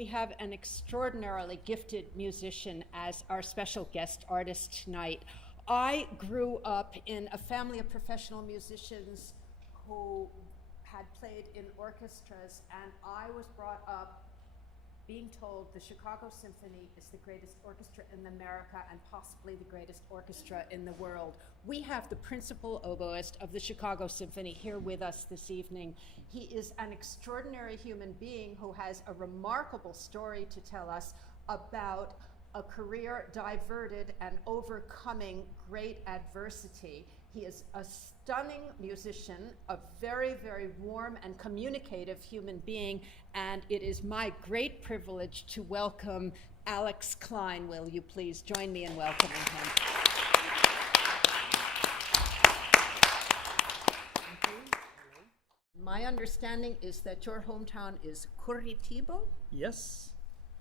we have an extraordinarily gifted musician as our special guest artist tonight. I grew up in a family of professional musicians who had played in orchestras, and I was brought up being told the Chicago Symphony is the greatest orchestra in America and possibly the greatest orchestra in the world. We have the principal oboist of the Chicago Symphony here with us this evening. He is an extraordinary human being who has a remarkable story to tell us about a career diverted and overcoming great adversity. He is a stunning musician, a very, very warm and communicative human being, and it is my great privilege to welcome Alex Klein. Will you please join me in welcoming him? Thank you. My understanding is that your hometown is Curitiba? Yes.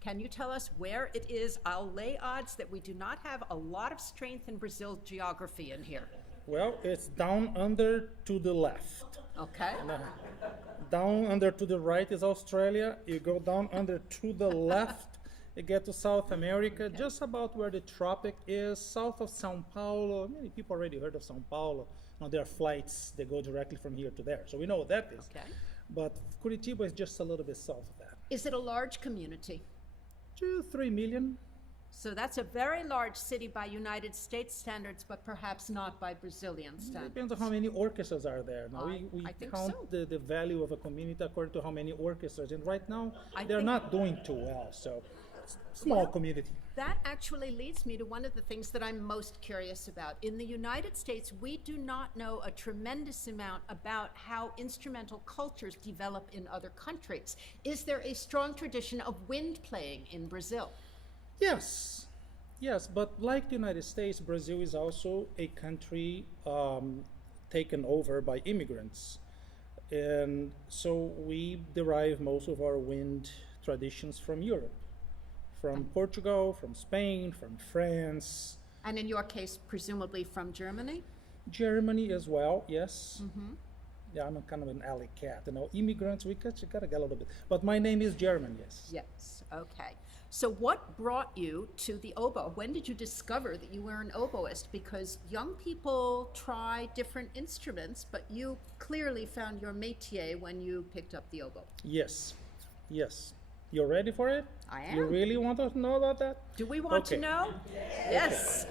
Can you tell us where it is? I'll lay odds that we do not have a lot of strength in Brazil geography in here. Well, it's down under to the left. Okay. Down under to the right is Australia. You go down under to the left, you get to South America, okay. Just about where the tropic is, south of São Paulo. Many people already heard of São Paulo. Now, there are flights that go directly from here to there, so we know what that is. Okay. But Curitiba is just a little bit south of that. Is it a large community? 2-3 million. So that's a very large city by United States standards, but perhaps not by Brazilian standards. It depends on how many orchestras are there. Now, we count so. the value of a community according to how many orchestras. And right now, they're not doing too well. So, small community. That actually leads me to one of the things that I'm most curious about. In the United States, we do not know a tremendous amount about how instrumental cultures develop in other countries. Is there a strong tradition of wind playing in Brazil? Yes, but like the United States, Brazil is also a country taken over by immigrants. And so we derive most of our wind traditions from Europe, from Portugal, from Spain, from France. And in your case, presumably from Germany? Germany as well, yes. Mm-hmm. Yeah, I'm a kind of an alley cat. Immigrants, you gotta get a little bit. But my name is German, yes. Yes, okay. So what brought you to the oboe? When did you discover that you were an oboist? Because young people try different instruments, but you clearly found your métier when you picked up the oboe. Yes. You ready for it? I am. You really want to know about that? Do we want to know? Yes.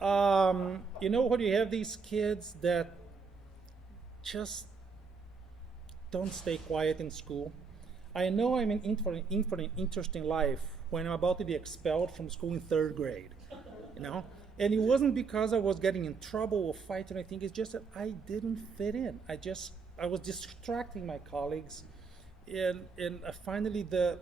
When you have these kids that just don't stay quiet in school. I know I'm in for an interesting life when I'm about to be expelled from school in 3rd grade, And it wasn't because I was getting in trouble or fight or anything. It's just that I didn't fit in. I was distracting my colleagues, and finally the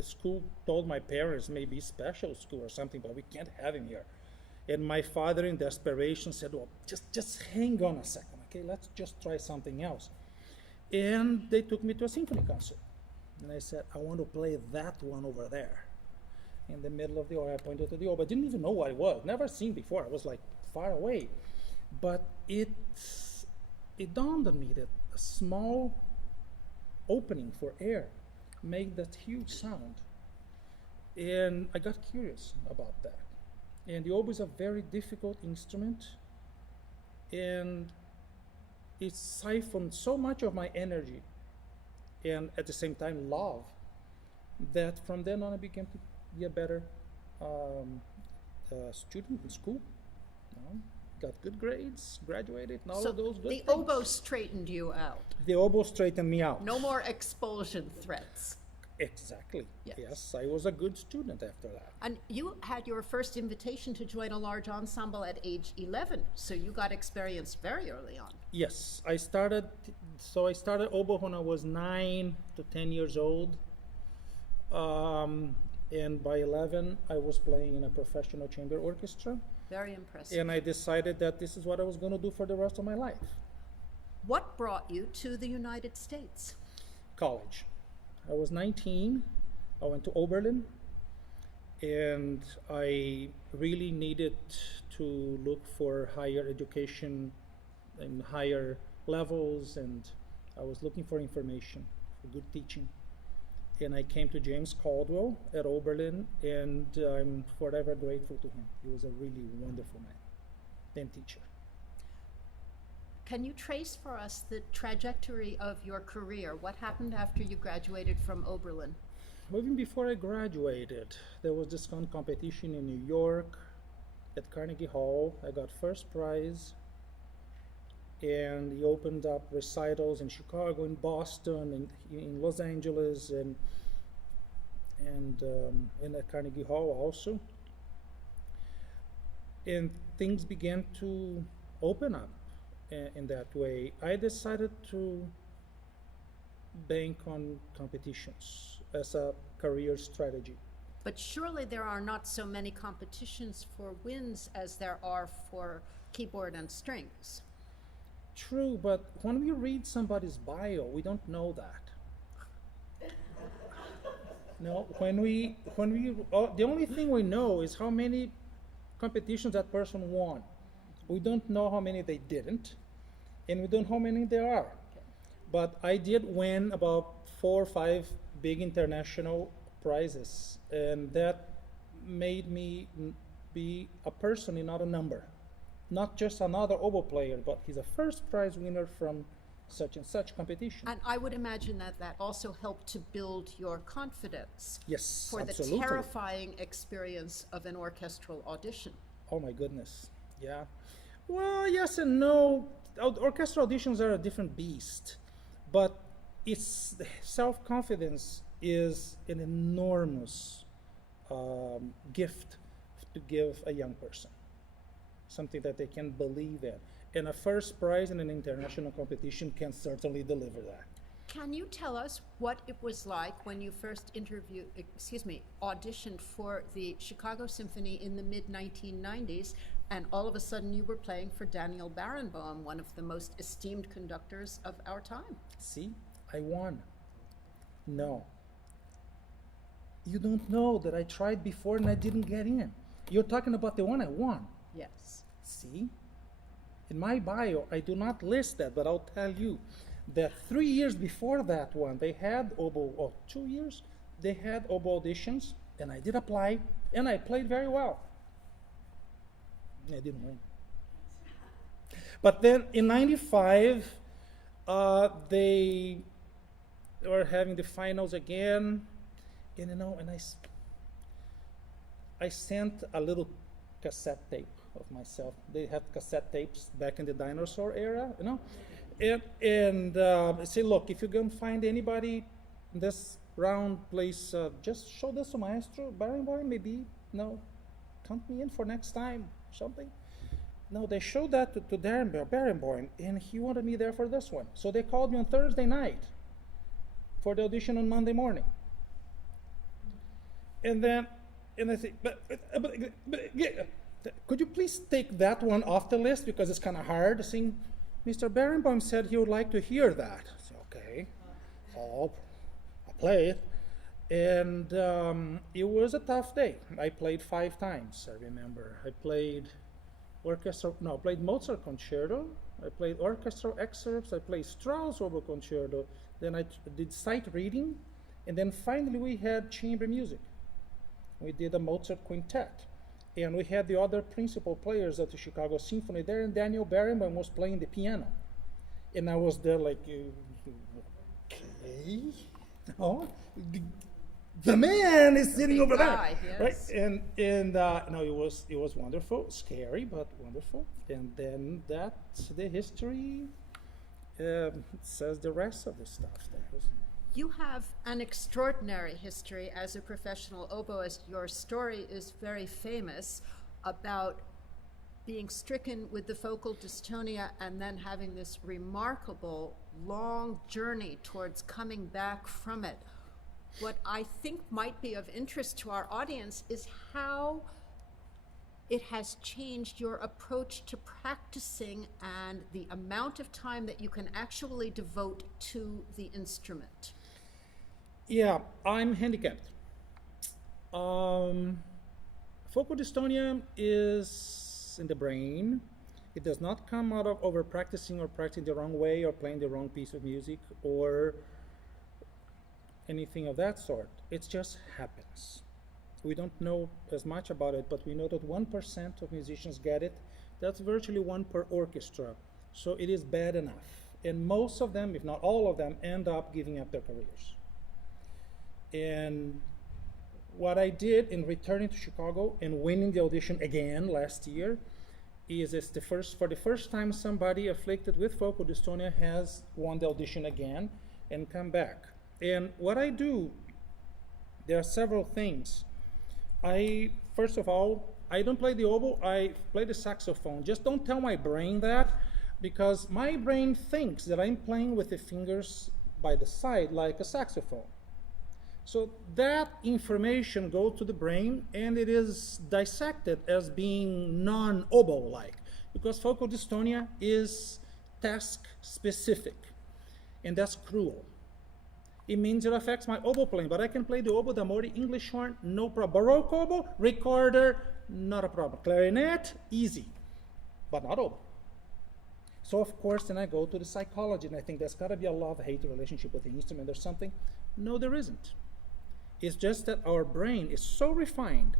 school told my parents maybe special school or something, but we can't have him here. And my father, in desperation, said, "Well, just hang on a second, okay? Let's just try something else." And they took me to a symphony concert. And I said, "I want to play that one over there." In the middle of the orchestra, I pointed to the oboe. I didn't even know what it was. Never seen before. I was like far away. But it dawned on me that a small opening for air made that huge sound. And I got curious about that. And the oboe is a very difficult instrument. And it siphoned so much of my energy and at the same time love that from then on I began to be a better student in school. Got good grades, graduated, and all of those good things. The oboe straightened you out. The oboe straightened me out. No more expulsion threats. Exactly. Yes, I was a good student after that. And you had your first invitation to join a large ensemble at age 11, so you got experience very early on. Yes, I started oboe when I was 9 to 10 years old. And by 11, I was playing in a professional chamber orchestra. Very impressive. And I decided that this is what I was going to do for the rest of my life. What brought you to the United States? College. I was 19. I went to Oberlin, and I really needed to look for higher education and higher levels, and I was looking for information. good teaching. And I came to James Caldwell at Oberlin, and I'm forever grateful to him. He was a really wonderful man and teacher. Can you trace for us the trajectory of your career? What happened after you graduated from Oberlin? Well, even before I graduated, there was this competition in New York at Carnegie Hall. I got first prize, and he opened up recitals in Chicago, in Boston, and in Los Angeles, and at Carnegie Hall also. And things began to open up in that way. I decided to bank on competitions as a career strategy. But surely there are not so many competitions for wins as there are for keyboard and strings. True, but when we read somebody's bio, we don't know that. No, the only thing we know is how many competitions that person won. We don't know how many they didn't, and we don't know how many there are. Okay. But I did win about 4 or 5 big international prizes, and that made me be a person and not a number. Not just another oboe player, but he's a first prize winner from such and such competition. And I would imagine that that also helped to build your confidence Yes, for absolutely. the terrifying experience of an orchestral audition. Oh my goodness, yeah. Well, yes and no. Orchestral auditions are a different beast, but it's self-confidence is an enormous gift to give a young person. Something that they can believe in. And a first prize in an international competition can certainly deliver that. Can you tell us what it was like when you first auditioned for the Chicago Symphony in the mid-1990s, and all of a sudden you were playing for Daniel Barenboim, one of the most esteemed conductors of our time? See, I won. No. You don't know that I tried before and I didn't get in. You're talking about the one I won. Yes. See? In my bio, I do not list that, but I'll tell you that 3 years before that one, they had oboe, or 2 years, they had oboe auditions, and I did apply, and I played very well. I didn't win. But then in 95, they were having the finals again, and and I sent a little cassette tape of myself. They had cassette tapes back in the dinosaur era, and I say, look, if you're going to find anybody in this round, please just show this to Maestro Barenboim, maybe, count me in for next time, something. No, they showed that to Barenboim, and he wanted me there for this one. So they called me on Thursday night for the audition on Monday morning. And I say, but could you please take that one off the list, because it's kind of hard. Mr. Barenboim said he would like to hear that. So, okay, so I play it, and it was a tough day. I played 5 times, I remember. I played Mozart concerto, I played orchestral excerpts, I played Strauss oboe concerto, then I did sight reading, and then finally we had chamber music. We did a Mozart quintet. And we had the other principal players of the Chicago Symphony there, and Daniel Barenboim was playing the piano. And I was there like, okay, the man is sitting over there, yes. Right? And no, it was wonderful, scary but wonderful. And then that's the history. Says the rest of the stuff. You have an extraordinary history as a professional oboist. Your story is very famous about being stricken with the focal dystonia and then having this remarkable long journey towards coming back from it. What I think might be of interest to our audience is how it has changed your approach to practicing and the amount of time that you can actually devote to the instrument. Yeah, I'm handicapped. Focal dystonia is in the brain. It does not come out of over practicing or practicing the wrong way or playing the wrong piece of music or anything of that sort. It just happens. We don't know as much about it, but we know that 1% of musicians get it. That's virtually one per orchestra. So it is bad enough. And most of them, if not all of them, end up giving up their careers. And what I did in returning to Chicago and winning the audition again last year is for the first time somebody afflicted with focal dystonia has won the audition again and come back. And what I do, there are several things. First of all, I don't play the oboe, I play the saxophone. Just don't tell my brain that, because my brain thinks that I'm playing with the fingers by the side like a saxophone. So that information goes to the brain and it is dissected as being non-oboe-like, because focal dystonia is task specific, and that's cruel. It means it affects my oboe playing, but I can play the oboe, the Mori, English horn, no problem. Baroque oboe, recorder, not a problem. Clarinet, easy, but not oboe. So of course, then I go to the psychology, and I think there's got to be a love-hate relationship with the instrument or something. No, there isn't. It's just that our brain is so refined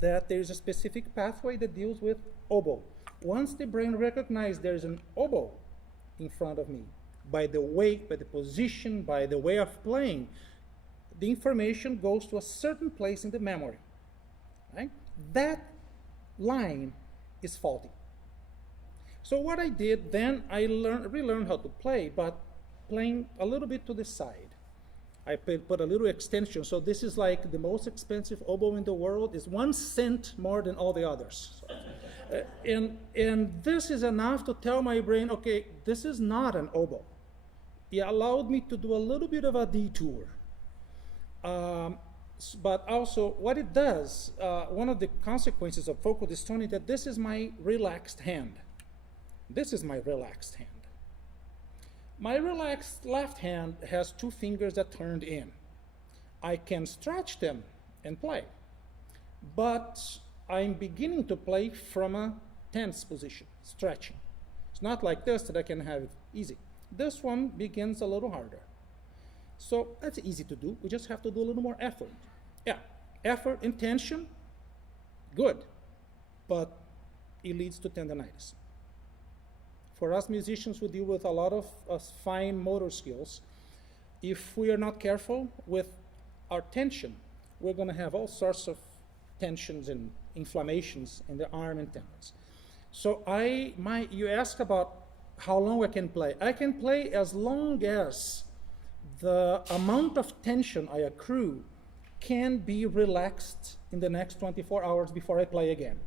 that there's a specific pathway that deals with oboe. Once the brain recognizes there's an oboe in front of me, by the weight, by the position, by the way of playing, the information goes to a certain place in the memory. Right? That line is faulty. So what I did then, I relearned how to play, but playing a little bit to the side. I put a little extension, so this is like the most expensive oboe in the world, is 1 cent more than all the others. And this is enough to tell my brain, okay, this is not an oboe. It allowed me to do a little bit of a detour. But also, what it does, one of the consequences of focal dystonia, that this is my relaxed hand. This is my relaxed hand. My relaxed left hand has 2 fingers that turned in. I can stretch them and play, but I'm beginning to play from a tense position, stretching. It's not like this that I can have it easy. This one begins a little harder. So that's easy to do. We just have to do a little more effort. Yeah, effort, intention, good, but it leads to tendonitis. For us musicians who deal with a lot of fine motor skills, if we are not careful with our tension, we're going to have all sorts of tensions and inflammations in the arm and tendons. So you ask about how long I can play. I can play as long as the amount of tension I accrue can be relaxed in the next 24 hours before I play again.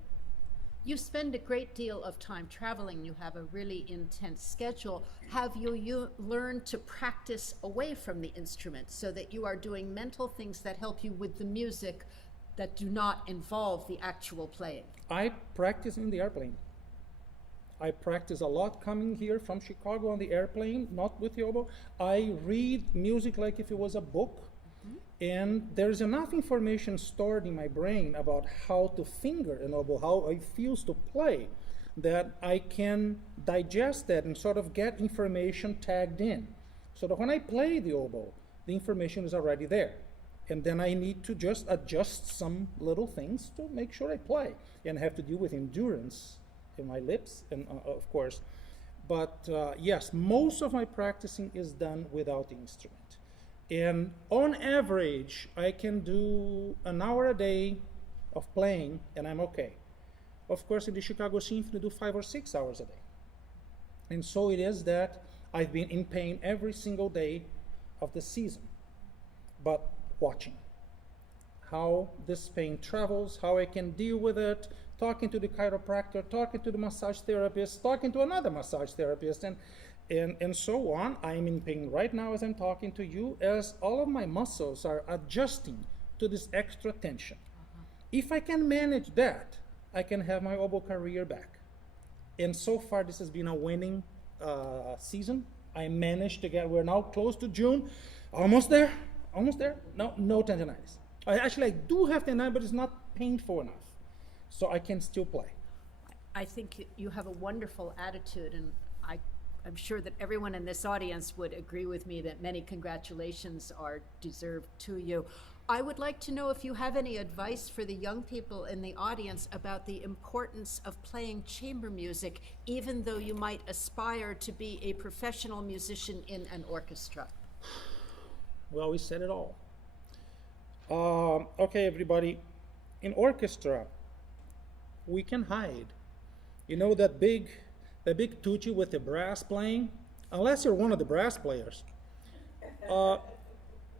You spend a great deal of time traveling. You have a really intense schedule. Have you learned to practice away from the instrument so that you are doing mental things that help you with the music that do not involve the actual playing? I practice in the airplane. I practice a lot coming here from Chicago on the airplane, not with the oboe. I read music like if it was a book. And there's enough information stored in my brain about how to finger an oboe, how it feels to play, that I can digest that and sort of get information tagged in. So that when I play the oboe, the information is already there. And then I need to just adjust some little things to make sure I play. And have to deal with endurance in my lips, and of course. But yes, most of my practicing is done without the instrument. And on average, I can do an hour a day of playing, and I'm okay. Of course, in the Chicago Symphony, I do 5 or 6 hours a day. And so it is that I've been in pain every single day of the season, but watching how this pain travels, how I can deal with it, talking to the chiropractor, talking to the massage therapist, talking to another massage therapist, and so on. I'm in pain right now as I'm talking to you, as all of my muscles are adjusting to this extra tension. If I can manage that, I can have my oboe career back. And so far, this has been a winning season. I managed to we're now close to June, almost there. No tendonitis. I do have tendonitis, but it's not painful enough. So I can still play. I think you have a wonderful attitude, and I'm sure that everyone in this audience would agree with me that many congratulations are deserved to you. I would like to know if you have any advice for the young people in the audience about the importance of playing chamber music, even though you might aspire to be a professional musician in an orchestra. Well, we said it all. Okay, everybody. In orchestra, we can hide. You know that big tutti with the brass playing? Unless you're one of the brass players.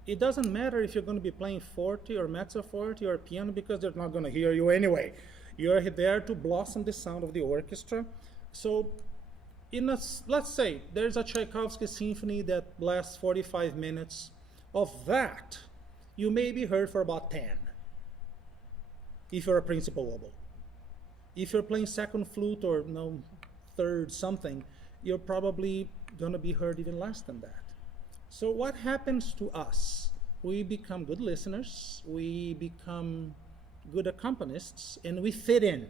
It doesn't matter if you're going to be playing forte or mezzo forte or piano, because they're not going to hear you anyway. You're there to blossom the sound of the orchestra. So, let's say there's a Tchaikovsky symphony that lasts 45 minutes. Of that, you may be heard for about 10, if you're a principal oboe. If you're playing second flute or third something, you're probably going to be heard even less than that. So what happens to us? We become good listeners, we become good accompanists, and we fit in.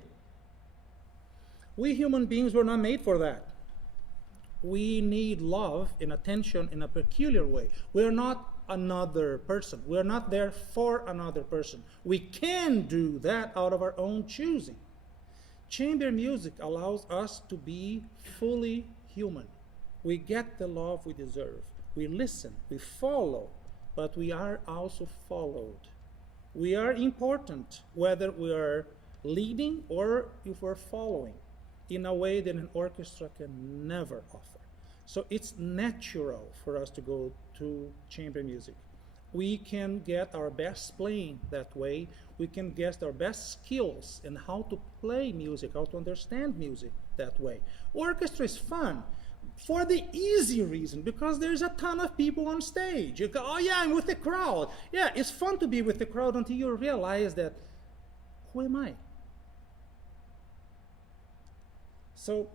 We human beings were not made for that. We need love and attention in a peculiar way. We're not another person. We're not there for another person. We can do that out of our own choosing. Chamber music allows us to be fully human. We get the love we deserve. We listen, we follow, but we are also followed. We are important, whether we are leading or if we're following, in a way that an orchestra can never offer. So it's natural for us to go to chamber music. We can get our best playing that way. We can get our best skills in how to play music, how to understand music that way. Orchestra is fun for the easy reason, because there's a ton of people on stage. You go, oh yeah, I'm with the crowd. Yeah, it's fun to be with the crowd until you realize that, who am I? So,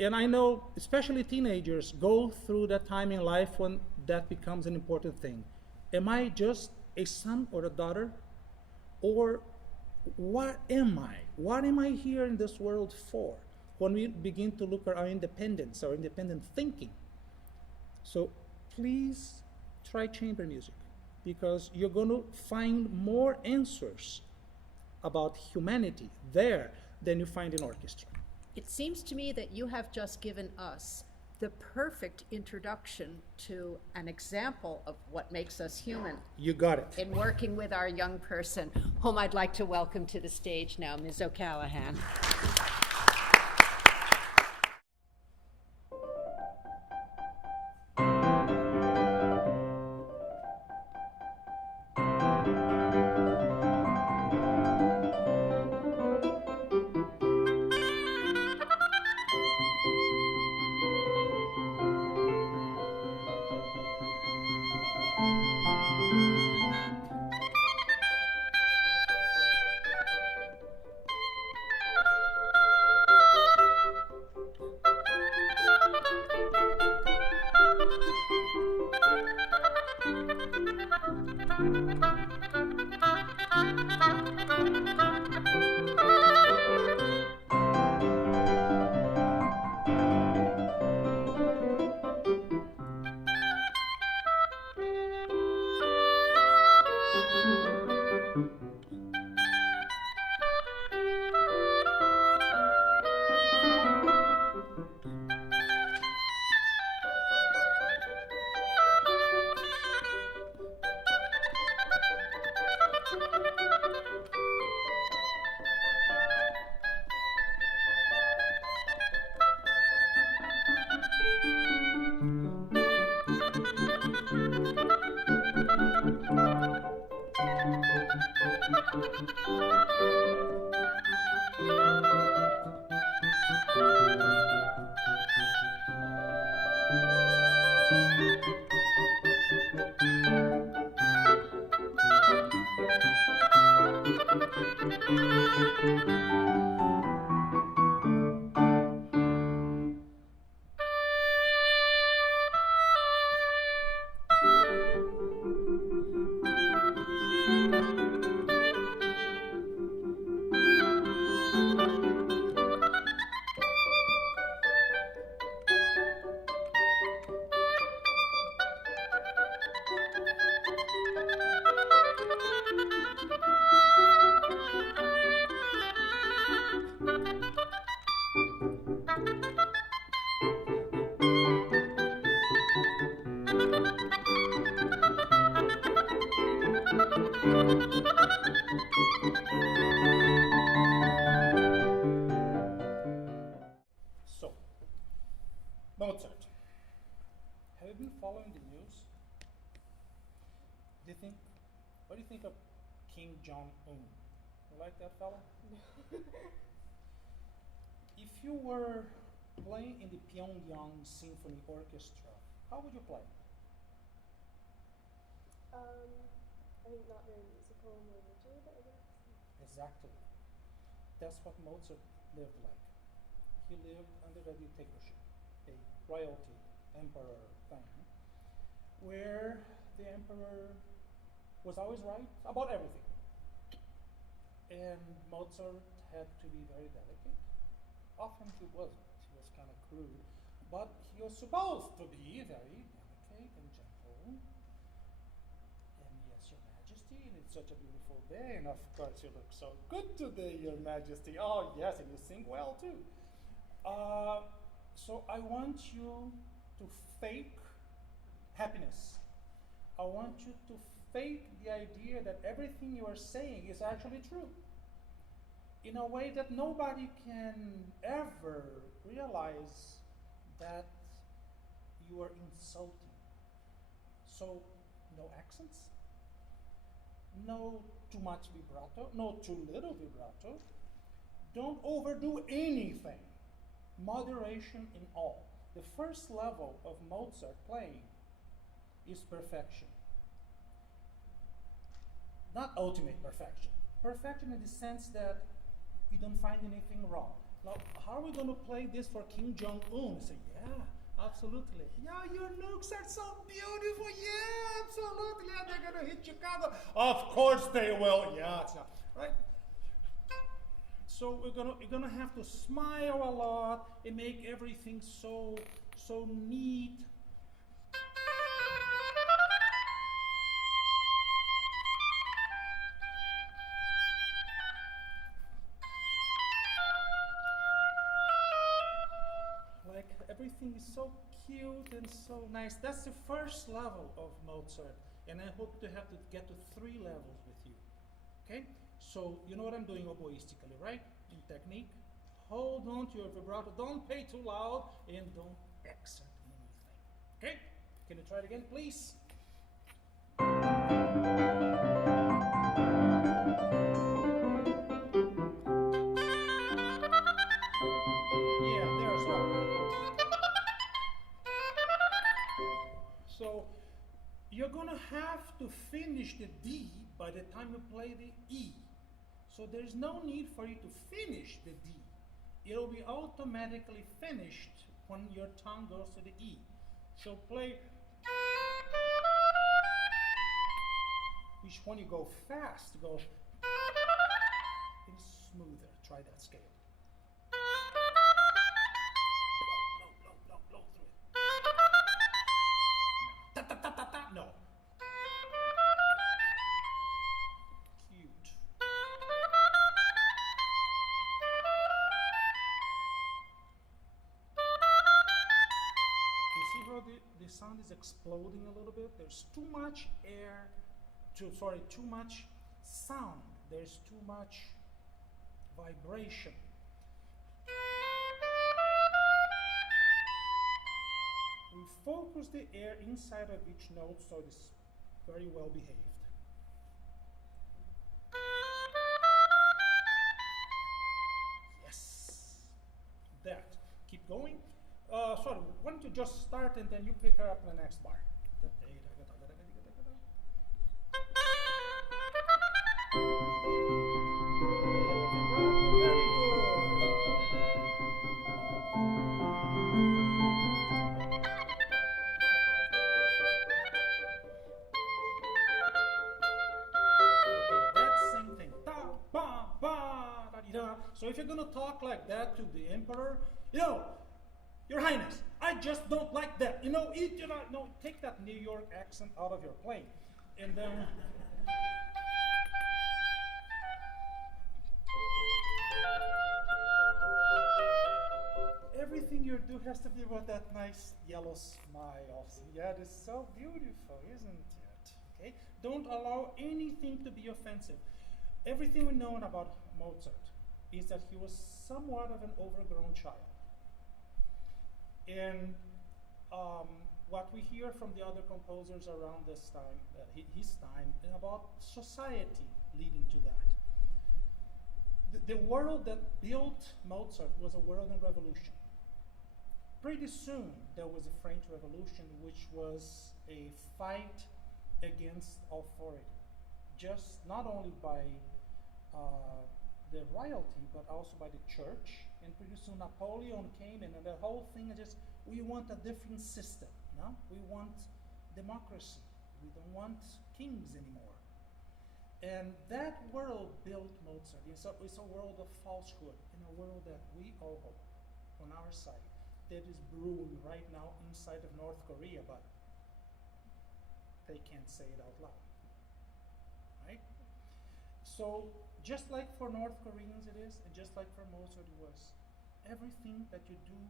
and I know especially teenagers go through that time in life when that becomes an important thing. Am I just a son or a daughter? Or what am I? What am I here in this world for? When we begin to look at our independence, our independent thinking. So please try chamber music, because you're going to find more answers about humanity there than you find in orchestra. It seems to me that you have just given us the perfect introduction to an example of what makes us human. You got it. In working with our young person, whom I'd like to welcome to the stage now, Ms. O'Callahan. Mozart. Have you been following the news? What do you think of Kim Jong-un? You like that fellow? No. If you were playing in the Pyongyang Symphony Orchestra, how would you play? I think not very musical, more rigid, I guess. Exactly. That's what Mozart lived like. He lived under a dictatorship, a royalty, emperor thing, where the emperor was always right about everything. And Mozart had to be very delicate. Often he wasn't. He was kind of crude. But he was supposed to be very delicate and gentle. And yes, Your Majesty, and it's such a beautiful day. And of course, you look so good today, Your Majesty. Oh, yes, and you sing well too. So I want you to fake happiness. I want you to fake the idea that everything you are saying is actually true, in a way that nobody can ever realize that you are insulting. So, no accents, no too much vibrato, no too little vibrato. Don't overdo anything. Moderation in all. The first level of Mozart playing is perfection. Not ultimate perfection. Perfection in the sense that you don't find anything wrong. Now, how are we going to play this for Kim Jong-un? You say, yeah, absolutely. Yeah, your nukes are so beautiful. Yeah, absolutely. Yeah, they're going to hit Chicago. Of course they will. Yeah, it's not, right? So you're gonna have to smile a lot and make everything so neat. Like everything is so cute and so nice. That's the first level of Mozart, and I hope to have to get to 3 levels with you. Okay? So you know what I'm doing oboistically, right? In technique. Hold on to your vibrato. Don't play too loud and don't accent anything. Okay? Can you try it again, please? Yeah, there as well. So you're gonna have to finish the D by the time you play the E. So there's no need for you to finish the D. It'll be automatically finished when your tongue goes to the E. So play, which when you go fast, go, it's smoother. Try that scale. Blow through it. Ta ta ta ta ta. No. Cute. You see how the sound is exploding a little bit? There's too much air, too much sound. There's too much vibration. We focus the air inside of each note so it's very well behaved. Yes. That. Keep going. Sorry, why don't you just start and then you pick her up in the next bar. Very good. So if you're gonna talk like that to the emperor, Your Highness, I just don't like that. Take that New York accent out of your plane. And then everything you do has to be with that nice yellow smile. Yeah, it is so beautiful, isn't it? Okay? Don't allow anything to be offensive. Everything we know about Mozart is that he was somewhat of an overgrown child. And what we hear from the other composers around this time, his time, and about society leading to that. The world that built Mozart was a world in revolution. Pretty soon, there was a French Revolution, which was a fight against authority, just not only by the royalty, but also by the church. And pretty soon, Napoleon came in, and the whole thing is just, we want a different system. No? We want democracy. We don't want kings anymore. And that world built Mozart. It's a world of falsehood, in a world that we all hope on our side, that is brewing right now inside of North Korea, but they can't say it out loud. Right? So, just like for North Koreans it is, and just like for Mozart it was, everything that you do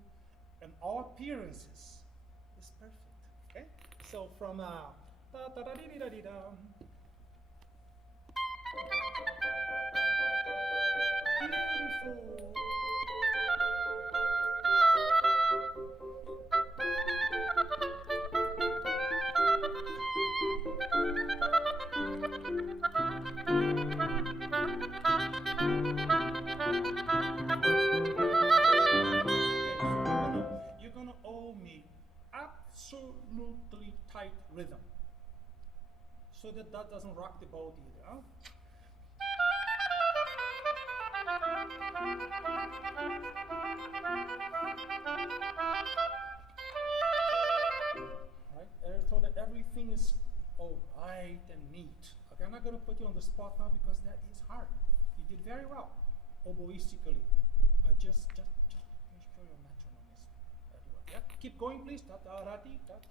and all appearances is perfect. Okay? So from da da da dee da dee da. Beautiful. You're gonna owe me absolutely tight rhythm, so that doesn't rock the boat either, huh? Right? So that everything is all right and neat. Okay, I'm not gonna put you on the spot now because that is hard. You did very well, oboistically. Just make sure your metronome is at work. Yeah? Keep going, please. Ta ta ra ti ta ti.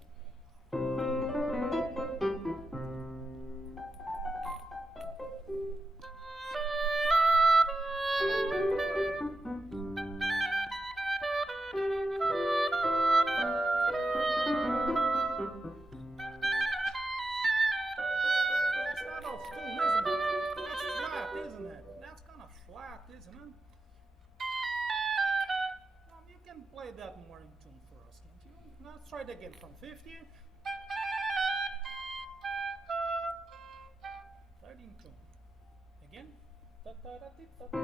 That's not off tune, isn't it? That's flat, isn't it? That's kind of flat, isn't it? You can play that more in tune for us, can't you? Let's try it again from 50. Try it in tune. Again. Ta ta da ti ta ta.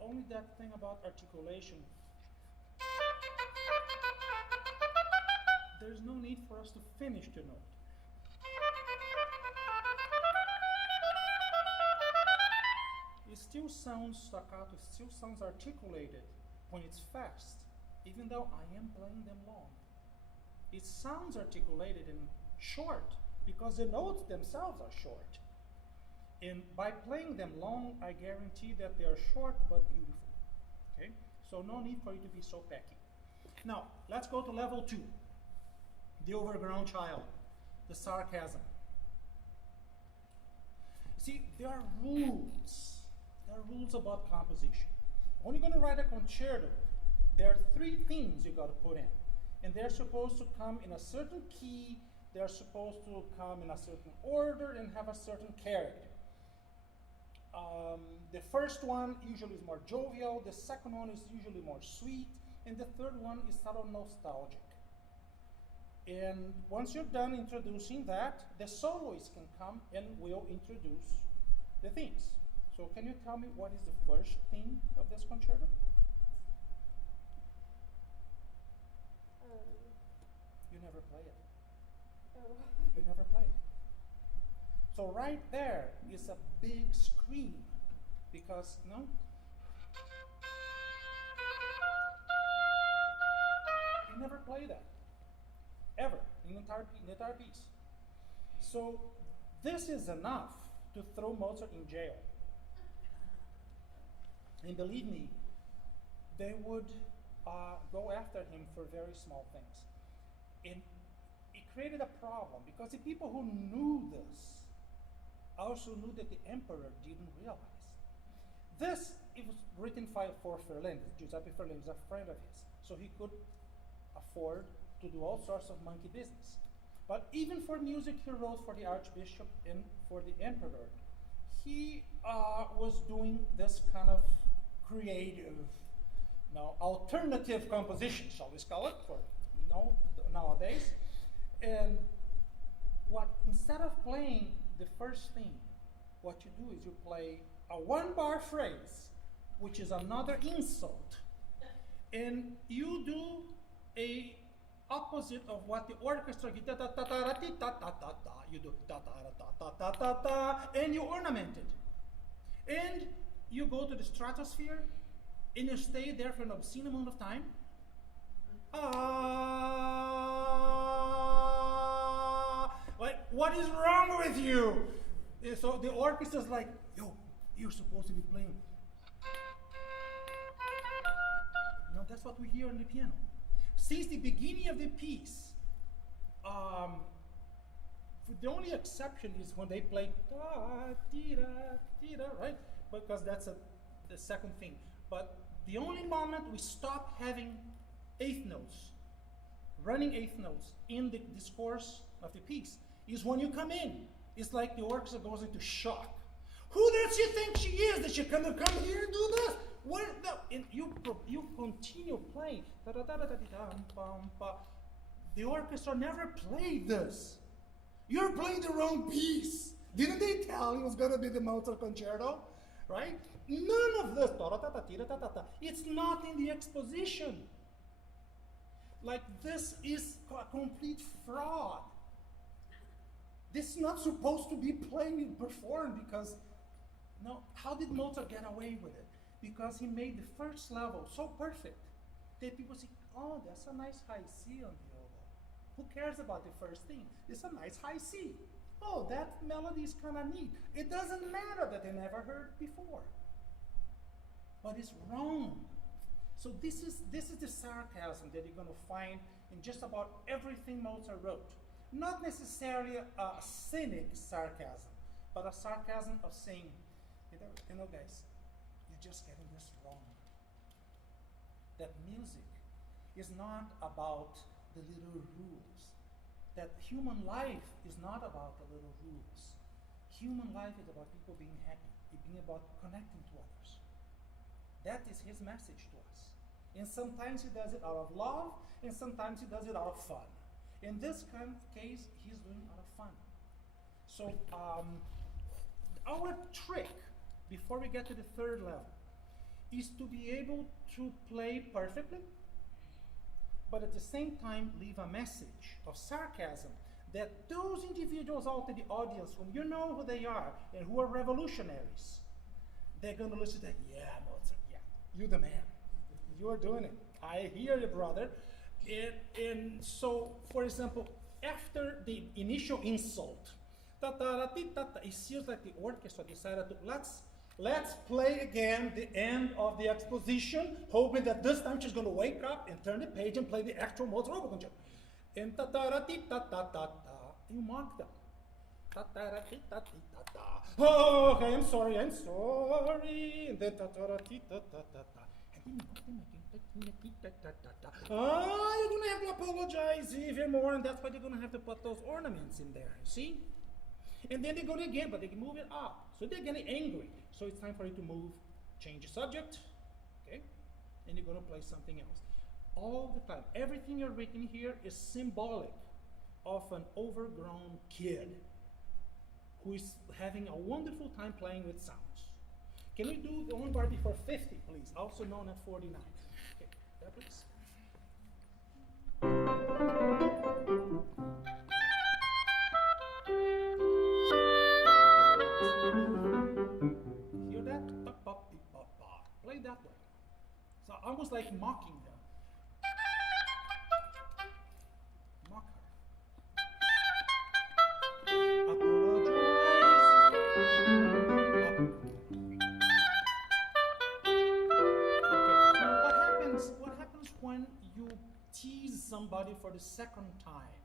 Only that thing about articulation. There's no need for us to finish the note. It still sounds staccato, it still sounds articulated when it's fast, even though I am playing them long. It sounds articulated and short because the notes themselves are short. And by playing them long, I guarantee that they are short but beautiful. Okay? So no need for you to be so pecky. Now, let's go to level 2. The overgrown child, the sarcasm. See, there are rules. There are rules about composition. When you're going to write a concerto, there are 3 things you got to put in. And they're supposed to come in a certain key, they're supposed to come in a certain order and have a certain character. The first one usually is more jovial, the second one is usually more sweet, and the third one is sort of nostalgic. And once you're done introducing that, the soloist can come and will introduce the themes. So can you tell me what is the first theme of this concerto? You never play it. Oh. You never play it. So right there is a big scream because, no? You never play that. Ever. In the entire piece. So this is enough to throw Mozart in jail. And believe me, they would go after him for very small things. And it created a problem because the people who knew this also knew that the emperor didn't realize. This, it was written for Ferlin. Giuseppe Ferlin is a friend of his, so he could afford to do all sorts of monkey business. But even for music he wrote for the archbishop and for the emperor, he was doing this kind of creative, alternative composition, shall we call it, for nowadays. And instead of playing the first theme, what you do is you play a one-bar phrase, which is another insult, and you do a opposite of what the orchestra you do, you do and you ornament it, and you go to the stratosphere, and you stay there for an obscene amount of time. Like, what is wrong with you? And so the orchestra's like, yo, you're supposed to be playing. No, that's what we hear on the piano. Since the beginning of the piece, the only exception is when they play right? Because that's the second thing. But the only moment we stop having eighth notes, running eighth notes in the discourse of the piece is when you come in. It's like the orchestra goes into shock. Who does she think she is that she can come here and do this? What? No. And you continue playing. The orchestra never played this. You're playing the wrong piece. Didn't they tell you it was going to be the Mozart concerto? Right? None of this. It's not in the exposition. Like, this is a complete fraud. This is not supposed to be played and performed because, how did Mozart get away with it? Because he made the first level so perfect that people say, oh, that's a nice high C on the oboe. Who cares about the first thing? It's a nice high C. Oh, that melody is kind of neat. It doesn't matter that they never heard before. But it's wrong. So this is the sarcasm that you're going to find in just about everything Mozart wrote. Not necessarily a cynic sarcasm, but a sarcasm of saying, guys, you're just getting this wrong. That music is not about the little rules. That human life is not about the little rules. Human life is about people being happy. It's being about connecting to others. That is his message to us. And sometimes he does it out of love, and sometimes he does it out of fun. In this kind of case, he's doing it out of fun. So our trick, before we get to the third level, is to be able to play perfectly, but at the same time leave a message of sarcasm that those individuals out in the audience, whom you know who they are and who are revolutionaries, they're going to listen to that, yeah, Mozart, yeah, you're the man. You're doing it. I hear you, brother. And so, for example, after the initial insult, it seems like the orchestra decided to, let's play again the end of the exposition, hoping that this time she's going to wake up and turn the page and play the actual Mozart Oboe concerto. And you mock them. Oh, okay, I'm sorry. And then you're going to have to apologize even more, and that's why they're going to have to put those ornaments in there, you see? And then they go again, but they can move it up. So they're getting angry. So it's time for you to move, change the subject, okay? And you're going to play something else. All the time. Everything you're written here is symbolic of an overgrown kid who is having a wonderful time playing with sounds. Can we do the one bar before 50, please? Also known as 49. Okay, that please. tease somebody for the second time,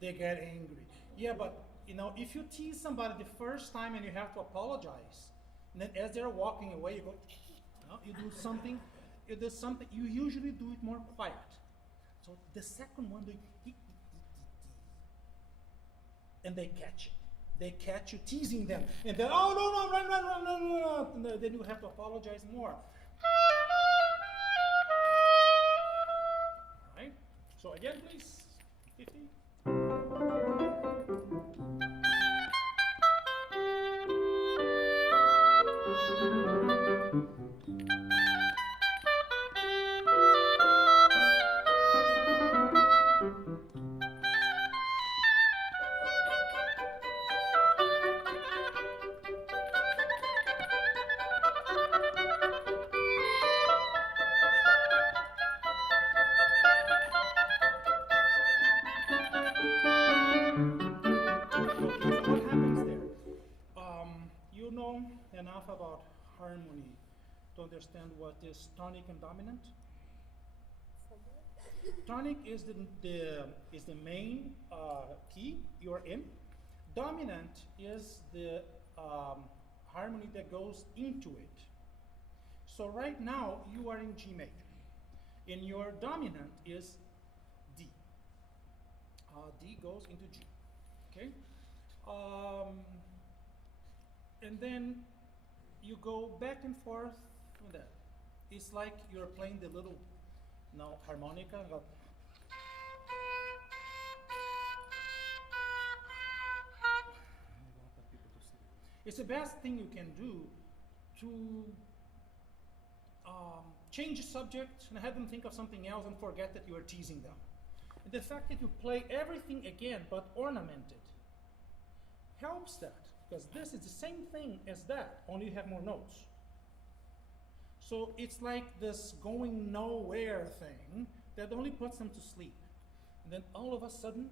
they get angry. Yeah, but if you tease somebody the first time and you have to apologize, and then as they're walking away, you go, you do something, you usually do it more quiet. So the second one, and they catch it. They catch you teasing them, and then, oh, no, run. And then you have to apologize more. Right? So again, please, 50. Enough about harmony to understand what is tonic and dominant. Tonic is the main key you're in. Dominant is the harmony that goes into it. So right now you are in G major, and your dominant is D. D goes into G. Okay. And then you go back and forth with that. It's like you're playing the little harmonica. And go, it's the best thing you can do to change the subject and have them think of something else and forget that you are teasing them. And the fact that you play everything again but ornamented helps that. Because this is the same thing as that, only you have more notes. So it's like this going nowhere thing that only puts them to sleep. And then all of a sudden,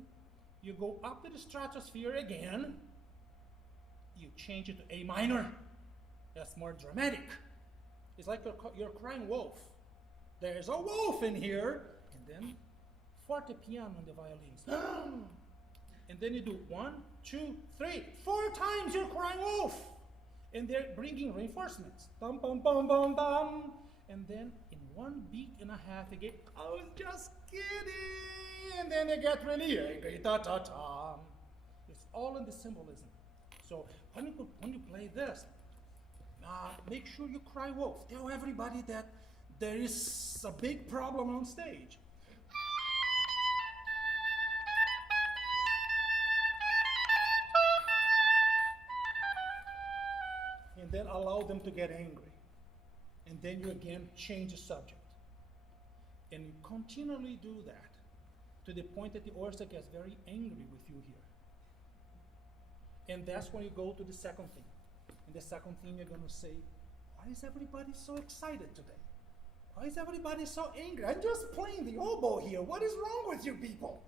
you go up to the stratosphere again, you change it to A minor. That's more dramatic. It's like you're crying wolf. There's a wolf in here. And then forte piano on the violins. And then you do 1, 2, 3, 4 times you're crying wolf. And they're bringing reinforcements. Dum, bum, bum, bum, bum. And then in 1 beat and a half, they get, I was just kidding. And then they get really angry. Ta, ta, ta. It's all in the symbolism. So when you play this, make sure you cry wolf. Tell everybody that there is a big problem on stage. And then allow them to get angry. And then you again change the subject. And you continually do that to the point that the orchestra gets very angry with you here. And that's when you go to the second theme. And the second theme you're going to say, why is everybody so excited today? Why is everybody so angry? I'm just playing the oboe here. What is wrong with you people?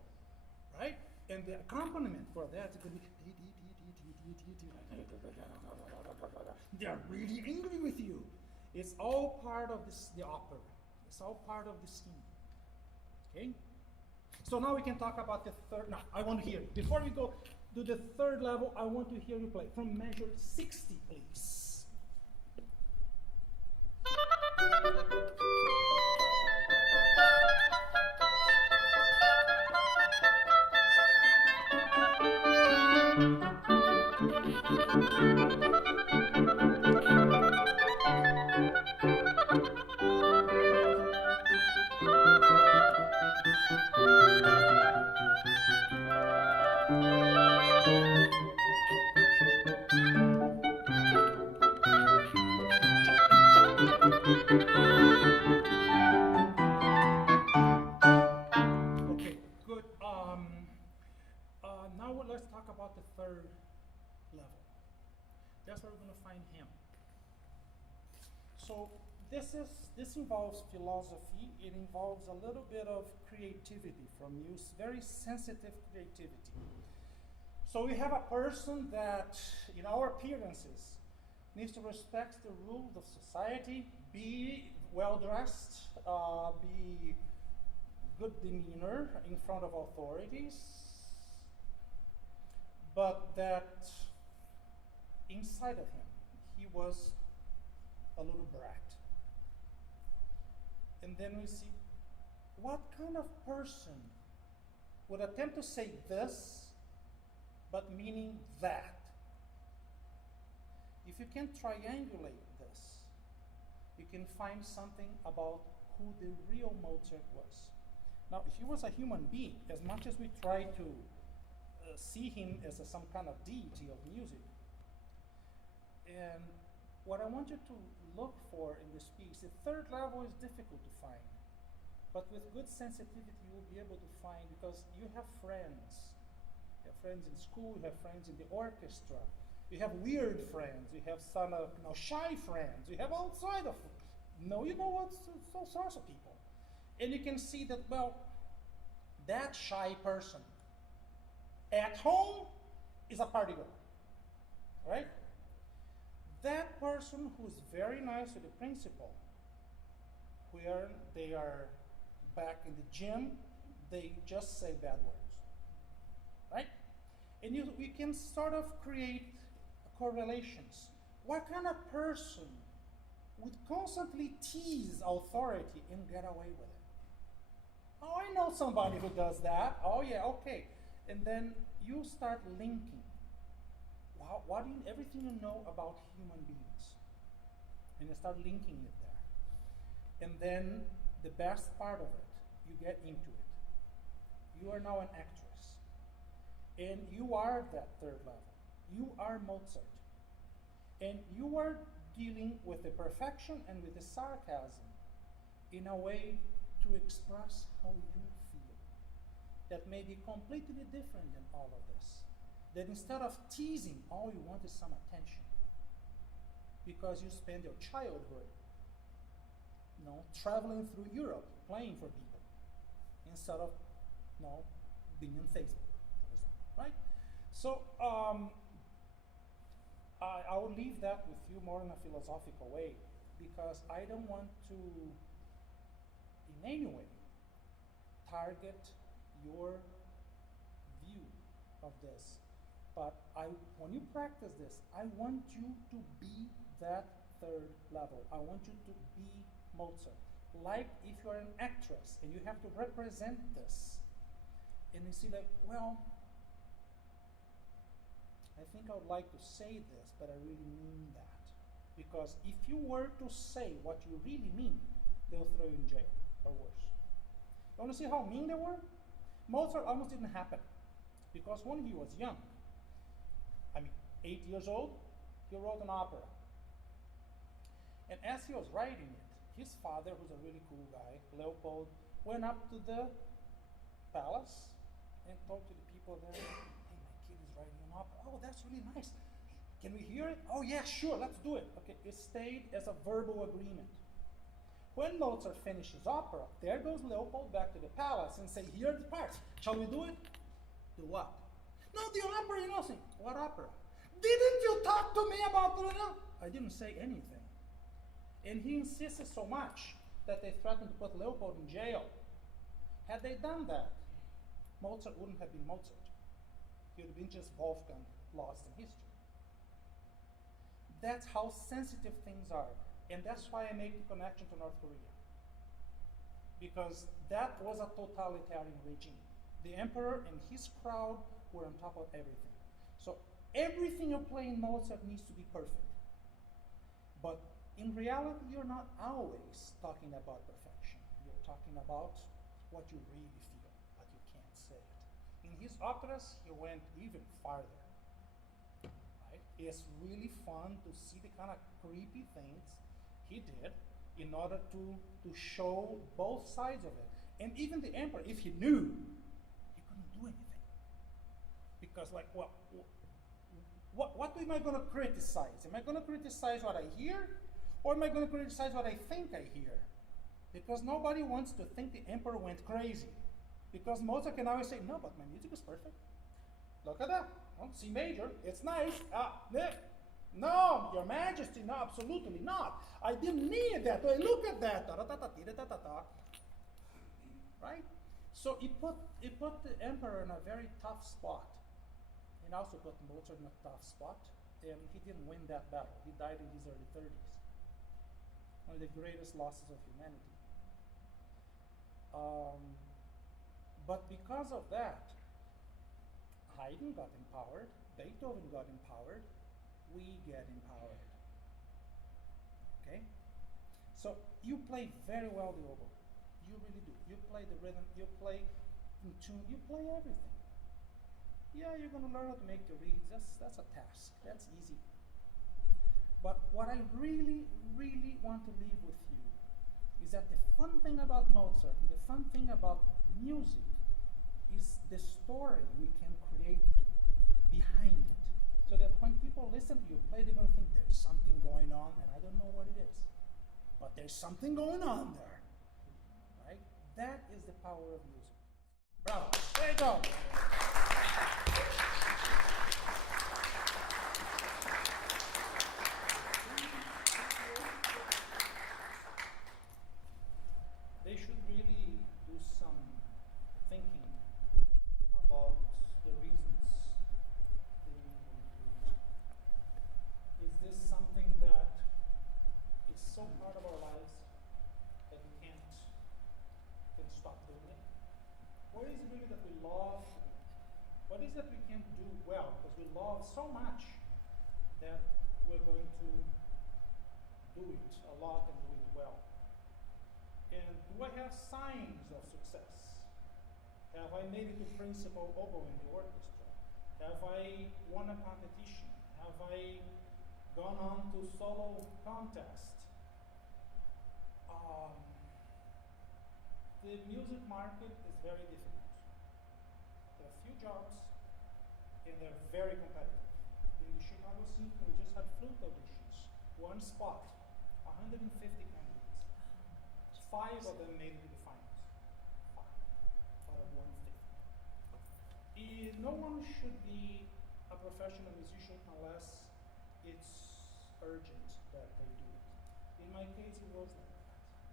Right? And the accompaniment for that is going to be they're really angry with you. It's all part of the opera. It's all part of the scheme. Okay? So now we can talk about the third. Now, I want to hear, before we go to the third level, I want to hear you play from measure 60, please. Okay, good. Now let's talk about the third level. That's where we're going to find him. So this involves philosophy. It involves a little bit of creativity from you, very sensitive creativity. So we have a person that, in our appearances, needs to respect the rules of society, be well dressed, be good demeanor in front of authorities, but that inside of him, he was a little brat. And then we see, what kind of person would attempt to say this, but meaning that? If you can triangulate this, you can find something about who the real Mozart was. Now, he was a human being, as much as we try to see him as some kind of deity of music. And what I want you to look for in this piece, the third level is difficult to find, but with good sensitivity you will be able to find, because you have friends. You have friends in school, you have friends in the orchestra, you have weird friends, you have some shy friends, you have outside of, you know what's all sorts of people. And you can see that, well, that shy person at home is a party girl, right? That person who's very nice to the principal, where they are back in the gym, they just say bad words, right? And we can sort of create correlations. What kind of person would constantly tease authority and get away with it? Oh, I know somebody who does that. Oh yeah, okay. And then you start linking. Wow, everything you know about human beings. And you start linking it there. And then the best part of it, you get into it. You are now an actress. And you are that third level. You are Mozart. And you are dealing with the perfection and with the sarcasm in a way to express how you feel. That may be completely different than all of this. That instead of teasing, all you want is some attention. Because you spend your childhood, traveling through Europe, playing for people, instead of, being on Facebook, for example, right? So, I will leave that with you more in a philosophical way, because I don't want to, in any way, target your view of this. But when you practice this, I want you to be that third level. I want you to be Mozart. Like if you're an actress and you have to represent this, and you see well, I think I would like to say this, but I really mean that. Because if you were to say what you really mean, they'll throw you in jail, or worse. You want to see how mean they were? Mozart almost didn't happen. Because when he was young, 8 years old, he wrote an opera. And as he was writing it, his father, who's a really cool guy, Leopold, went up to the palace and talked to the people there. Hey, my kid is writing an opera. Oh, that's really nice. Can we hear it? Oh yeah, sure, let's do it. Okay, it stayed as a verbal agreement. When Mozart finished his opera, there goes Leopold back to the palace and say, here are the parts. Shall we do it? Do what? No, the opera, sing. What opera? Didn't you talk to me about it? I didn't say anything. And he insisted so much that they threatened to put Leopold in jail. Had they done that, Mozart wouldn't have been Mozart. He would have been just Wolfgang, lost in history. That's how sensitive things are. And that's why I make the connection to North Korea. Because that was a totalitarian regime. The emperor and his crowd were on top of everything. So everything you play in Mozart needs to be perfect. But in reality, you're not always talking about perfection. You're talking about what you really feel, but you can't say it. In his operas, he went even farther. Right? It's really fun to see the kind of creepy things he did in order to show both sides of it. And even the emperor, if he knew, he couldn't do anything. Because what am I going to criticize? Am I going to criticize what I hear? Or am I going to criticize what I think I hear? Because nobody wants to think the emperor went crazy. Because Mozart can always say, no, but my music is perfect. Look at that. Oh, C major, it's nice. No, Your Majesty, no, absolutely not. I didn't need that. Look at that. Right? So it put the emperor in a very tough spot, and also put Mozart in a tough spot, and he didn't win that battle. He died in his early 30s. One of the greatest losses of humanity. But because of that, Haydn got empowered, Beethoven got empowered, we get empowered. Okay? So you play very well the oboe. You really do. You play the rhythm, you play in tune, you play everything. Yeah, you're going to learn how to make the reeds. That's a task. That's easy. But what I really, really want to leave with you is that the fun thing about Mozart, the fun thing about music, is the story we can create behind it. So that when people listen to you play, they're going to think there's something going on, and I don't know what it is. But there's something going on there. Right? That is the power of music. Bravo. There you go. They should really do some thinking about the reasons they need music. Is this something that is so part of our lives that we can stop doing it? What is it really that we love? What is it we can do well? Because we love so much that we're going to do it a lot and do it well. And do I have signs of success? Have I made it to principal oboe in the orchestra? Have I won a competition? Have I gone on to solo contest? The music market is very difficult. There are few jobs, and they're very competitive. In the Chicago Symphony, we just had flute auditions. One spot, 150 candidates. 5 of them made it to the finals. 5 out of 150. No one should be a professional musician unless it's urgent that they do it. In my case, it was like that.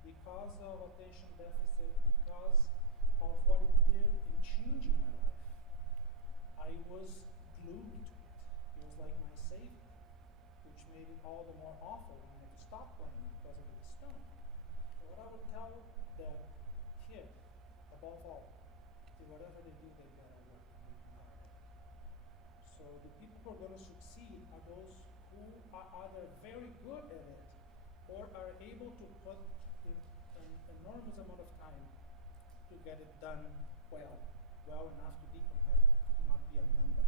Because of attention deficit, because of what it did in changing my life, I was glued to it. It was like my savior, which made it all the more awful when I had to stop playing because of the stone. So what I would tell that kid, above all, is whatever they do, they gotta work really hard. So the people who are going to succeed are those who are either very good at it or are able to put in an enormous amount of time to get it done well enough to be competitive, to not be a number.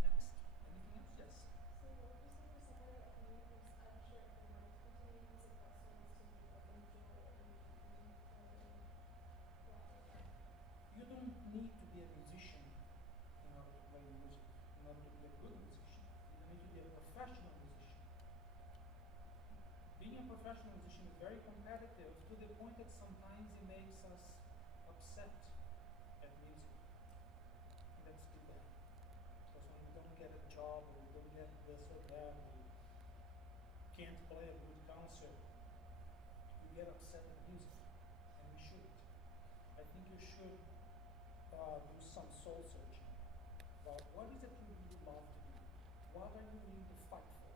Next. Anything else? Yes. So what would you say for someone like me who's unsure if they want to continue music but still wants to like enjoy it and You don't need to be a musician in order to play music, in order to be a good musician. You need to be a professional musician. Being a professional musician is very competitive to the point that sometimes it makes us upset at music. And that's too bad. Because when we don't get a job, or we don't get this or that, we can't play a good concert, we get upset at music. And we shouldn't. I think you should do some soul searching about what is it you really love to do? What are you willing to fight for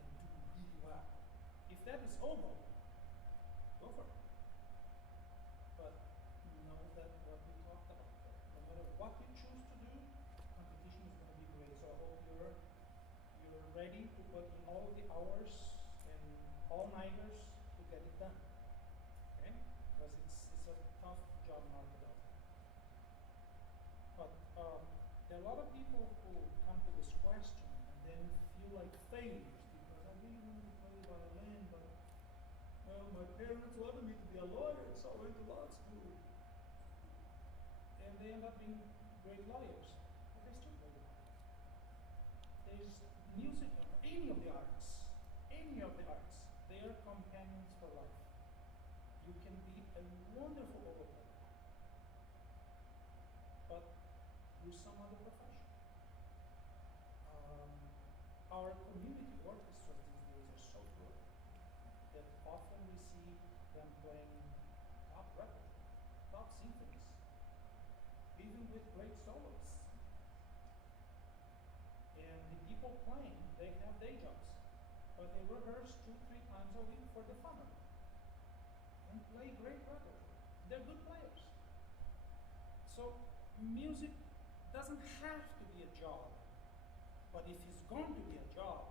and do really well? If that is oboe, go for it. But know that what we talked about there, no matter what you choose to do, competition is going to be great. So I hope you're ready to put in all the hours and all-nighters to get it done. Okay? Because it's a tough job market out there. But there are a lot of people who come to this question and then feel like failures because I really wanted to play violin, but well, my parents wanted me to be a lawyer, so I went to law school. And they end up being great lawyers, but they still play the violin. There's music, any of the arts, they are companions for life. You can be a wonderful oboe player, but do some other profession. Our community orchestras these days are so good that often we see them playing top repertoire, top symphonies. with great soloists. And the people playing, they have day jobs, but they rehearse 2-3 times a week for the fun of it, and play great repertoire. They're good players. So music doesn't have to be a job, but if it's going to be a job,